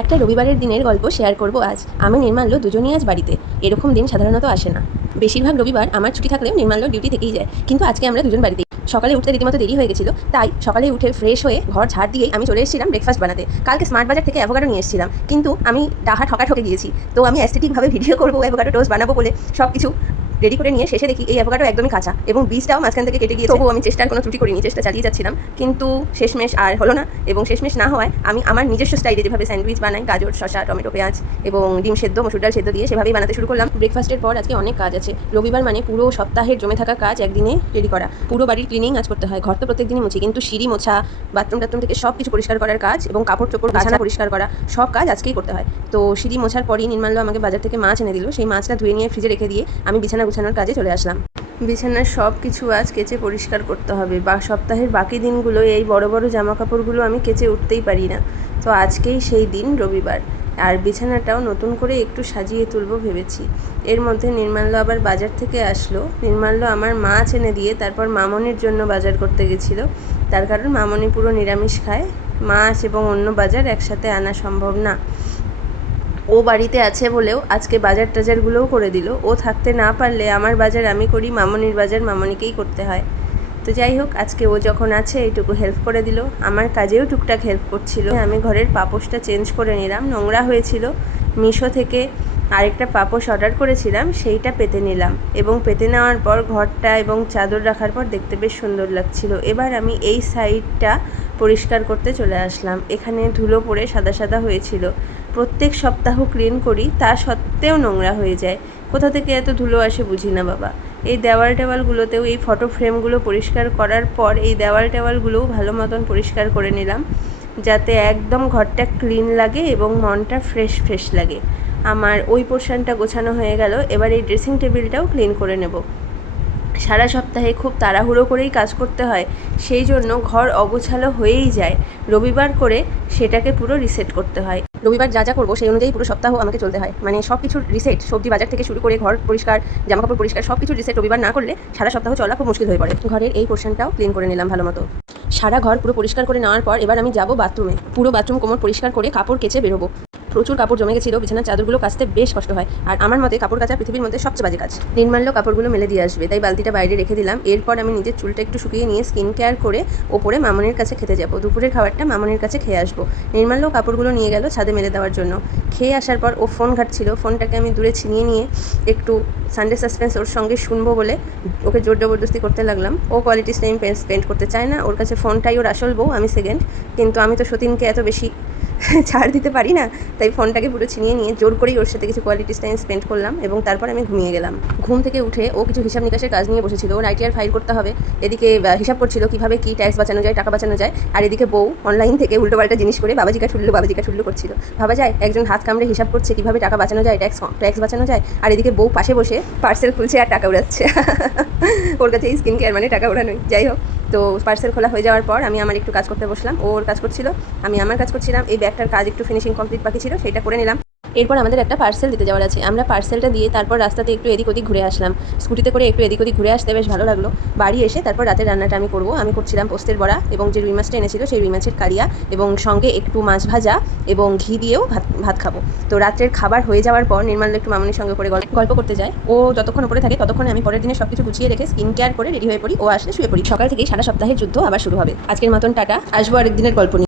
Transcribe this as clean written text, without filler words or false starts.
একটা রবিবারের দিনের গল্প শেয়ার করব আজ। আমি নির্মাল্য দুজনেই আজ বাড়িতে। এরকম দিন সাধারণত আসে না। বেশিরভাগ রবিবার আমার ছুটি থাকলেও নির্মাল্য ডিউটি থেকেই যায়, কিন্তু আজকে আমরা দুজন বাড়িতেই। সকালে উঠতে রীতিমতো দেরি হয়ে গেছিল, তাই সকালে উঠে ফ্রেশ হয়ে ঘর ঝাড় দিয়ে আমি চলে এসেছিলাম ব্রেকফাস্ট বানাতে। কালকে স্মার্ট বাজার থেকে অ্যাভোকাডো নিয়ে এসেছিলাম, কিন্তু আমি ঠকে গিয়েছি। তো আমি অ্যাস্থেটিকভাবে ভিডিও করবো, অ্যাভোকাডো টোস্ট বানাবো বলে সব কিছু রেডি করে নিয়ে শেষে দেখি এই অ্যাভোকাডো একদমই কাঁচা এবং বীজটাও মাঝখান থেকে কেটে গিয়েছে। তবুও আমি চেষ্টার কোনো ত্রুটি করিনি, চেষ্টা চালিয়ে যাচ্ছিলাম, কিন্তু শেষমেশ আর হলো না। এবং শেষমেশ না হওয়ায় আমি আমার নিজস্ব স্টাইলে যেভাবে স্যান্ডউইচ বানাই, গাজর, শসা, টমেটো, পেঁয়াজ এবং ডিম সেদ্ধ, মসুর ডাল সেদ্ধ দিয়ে সেভাবেই বানাতে শুরু করলাম। ব্রেকফাস্টের পর আজকে অনেক কাজ আছে। রবিবার মানে পুরো সপ্তাহের জমে থাকা কাজ একদিনে রেডি করা। পুরো বাড়ির ক্লিনিং আজ করতে হয়। ঘর তো প্রত্যেক দিনই মুছি, কিন্তু সিঁড়ি মোছা, বাথরুম টাথরুম থেকে সব কিছু পরিষ্কার করার কাজ এবং কাপড় চোপড় বিছানা পরিষ্কার করা সব কাজ আজকেই করতে হয়। তো সিঁড়ি মোছার পরই নির্মাল্য আমাকে বাজার থেকে মাছ এনে দিল। সেই মাছটা ধুয়ে নিয়ে ফ্রিজে রেখে দিয়ে আমি বিছানা গুছানোর কাজে চলে আসলাম। বিছানার সব কিছু আজ কেচে পরিষ্কার করতে হবে। বা সপ্তাহের বাকি দিনগুলো এই বড় বড় জামা কাপড়গুলো আমি কেচে উঠতেই পারি না। তো আজকেই সেই দিন, রবিবার। আর বিছানাটাও নতুন করে একটু সাজিয়ে তুলব ভেবেছি। এর মধ্যে নির্মাল্য আবার বাজার থেকে আসলো। নির্মাল্য আমার মাছ এনে দিয়ে তারপর মামনির জন্য বাজার করতে গেছিলো। তার কারণ মামনি পুরো নিরামিষ খায়, মাছ এবং অন্য বাজার একসাথে আনা সম্ভব না। ও বাড়িতে আছে বলেও আজকে বাজার টাজারগুলোও করে দিল। ও থাকতে না পারলে আমার বাজার আমি করি, মামনির বাজার মামনিকেই করতে হয়। তো যাই হোক, আজকে ও যখন আছে এইটুকু হেল্প করে দিল, আমার কাজেও টুকটাক হেল্প করছিল। আমি ঘরের পাপোশটা চেঞ্জ করে নিলাম, নোংরা হয়েছিল। মিশো থেকে আরেকটা পাপোশ অর্ডার করেছিলাম, সেইটা পেতে নিলাম এবং পেতে নেওয়ার পর ঘরটা এবং চাদর রাখার পর দেখতে বেশ সুন্দর লাগছিল। এবার আমি এই সাইডটা পরিষ্কার করতে চলে আসলাম। এখানে ধুলো পড়ে সাদা সাদা হয়েছিল। প্রত্যেক সপ্তাহ ক্লিন করি, তা সত্ত্বেও নোংরা হয়ে যায়। কোথা থেকে এত ধুলো আসে বুঝি না বাবা। এই দেওয়াল টেওয়ালগুলোতেও এই ফটো ফ্রেমগুলো পরিষ্কার করার পর এই দেওয়াল টেওয়ালগুলোও ভালো মতন পরিষ্কার করে নিলাম, যাতে একদম ঘরটা ক্লিন লাগে এবং মনটা ফ্রেশ ফ্রেশ লাগে। আমার ওই পোর্শনটা গোছানো হয়ে গেল। এবার এই ড্রেসিং টেবিলটাও ক্লিন করে নেব। সারা সপ্তাহে খুব তাড়াহুড়ো করেই কাজ করতে হয়, সেই জন্য ঘর অগোছালো হয়েই যায়। রবিবার করে সেটাকে পুরো রিসেট করতে হয়। রবিবার যা যা করবো সেই অনুযায়ী পুরো সপ্তাহ আমাকে চলতে হয়। মানে সব কিছুর রিসেট, সবজি বাজার থেকে শুরু করে ঘর পরিষ্কার, জামাকাপড় পরিষ্কার, সব কিছু রিসেট রবিবার না করলে সারা সপ্তাহ চলা খুব মুশকিল হয়ে পড়ে। ঘরের এই পোর্শনটাও ক্লিন করে নিলাম ভালো মতো। সারা ঘর পুরো পরিষ্কার করে নেওয়ার পর এবার আমি যাব বাথরুমে। পুরো বাথরুম কোমর পরিষ্কার করে কাপড় কেচে বেরোবো। প্রচুর কাপড় জমে গেছিল, বিছানার চাদরগুলো কাচতে বেশ কষ্ট হয়। আর আমার মতে কাপড় কাচা পৃথিবীর মধ্যে সবচেয়ে বাজে কাজ। নির্মাল্য কাপড়গুলো মেলে দিয়ে আসবে, তাই বালতিটা বাইরে রেখে দিলাম। এরপর আমি নিজের চুলটা একটু শুকিয়ে নিয়ে স্কিন কেয়ার করে ওপরে মামনির কাছে খেতে যাব। দুপুরের খাবারটা মামনির কাছে খেয়ে আসবো। নির্মাল্য কাপড়গুলো নিয়ে গেল ছাদে মেলে দেওয়ার জন্য। খেয়ে আসার পর ও ফোন ঘাটছিল। ফোনটাকে আমি দূরে ছিনিয়ে নিয়ে একটু সানডে সাসপেন্স ওর সঙ্গে শুনবো বলে ওকে জোর জবরদস্তি করতে লাগলাম। ও কোয়ালিটি টাইম স্পেন্ড করতে চায় না, ওর কাছে ফোনটাই ওর আসল বউ, আমি সেকেন্ড। কিন্তু আমি তো সতীনকে এত বেশি ছাড় দিতে পারি না, তাই ফোনটাকে পুরো ছিনিয়ে নিয়ে জোর করেই ওর সাথে কিছু কোয়ালিটি টাইম স্পেন্ড করলাম এবং তারপর আমি ঘুমিয়ে গেলাম। ঘুম থেকে উঠে ও কিছু হিসাব নিকাশের কাজ নিয়ে বসেছিল। ওর ITR ফাইল করতে হবে, এদিকে হিসাব করছিল কীভাবে কী ট্যাক্স বাঁচানো যায়, টাকা বাঁচানো যায়। আর এদিকে বউ অনলাইন থেকে উল্টোপাল্টা জিনিস করে বাবাজিকা ঠুল্লু করছিল। ভাবা যায় একজন হাত কামড়ে হিসাব করছে কীভাবে টাকা বাঁচানো যায়, ট্যাক্স বাঁচানো যায়, আর এদিকে বউ পাশে বসে পার্সেল খুলছে আর টাকা উড়াচ্ছে। ওর কাছে এই স্কিন কেয়ার মানে টাকা উড়ানোই। যাই হোক, তো পার্সেল খোলা হয়ে যাওয়ার পর আমি আমার একটু কাজ করতে বসলাম। ওর কাজ করছিল, আমি আমার কাজ করছিলাম। এই ব্যাগটার কাজ একটু ফিনিশিং কমপ্লিট বাকি ছিল, সেটা করে নিলাম। এরপর আমাদের একটা পার্সেল দিতে যাওয়ার আছে। আমরা পার্সেলটা দিয়ে তারপর রাস্তাতে একটু এদিক ওদিক ঘুরে আসলাম। স্কুটিতে করে একটু এদিক ওদিক ঘুরে আসতে বেশ ভালো লাগলো। বাড়ি এসে তারপর রাতের রান্নাটা আমি করবো। আমি করছিলাম পোস্তের বড়া এবং যে রুই মাছটা এনেছিল সেই রুই মাছের কালিয়া এবং সঙ্গে একটু মাছ ভাজা এবং ঘি দিয়েও ভাত খাবো। তো রাত্রের খাবার হয়ে যাওয়ার পর নির্মাল্য একটু মামনির সঙ্গে করে গল্প করতে যায়। ও যতক্ষণ উপরে থাকে ততক্ষণে আমি পরের দিনে সব কিছু গুছিয়ে রেখে স্কিন কেয়ার করে রেডি হয়ে পড়ি। ও আসলে শুয়ে পড়ি। সকাল থেকেই সারা সপ্তাহের যুদ্ধ আবার শুরু হবে। আজকের মতন টাটা, আসবো আরেকদিনের গল্প নিয়ে।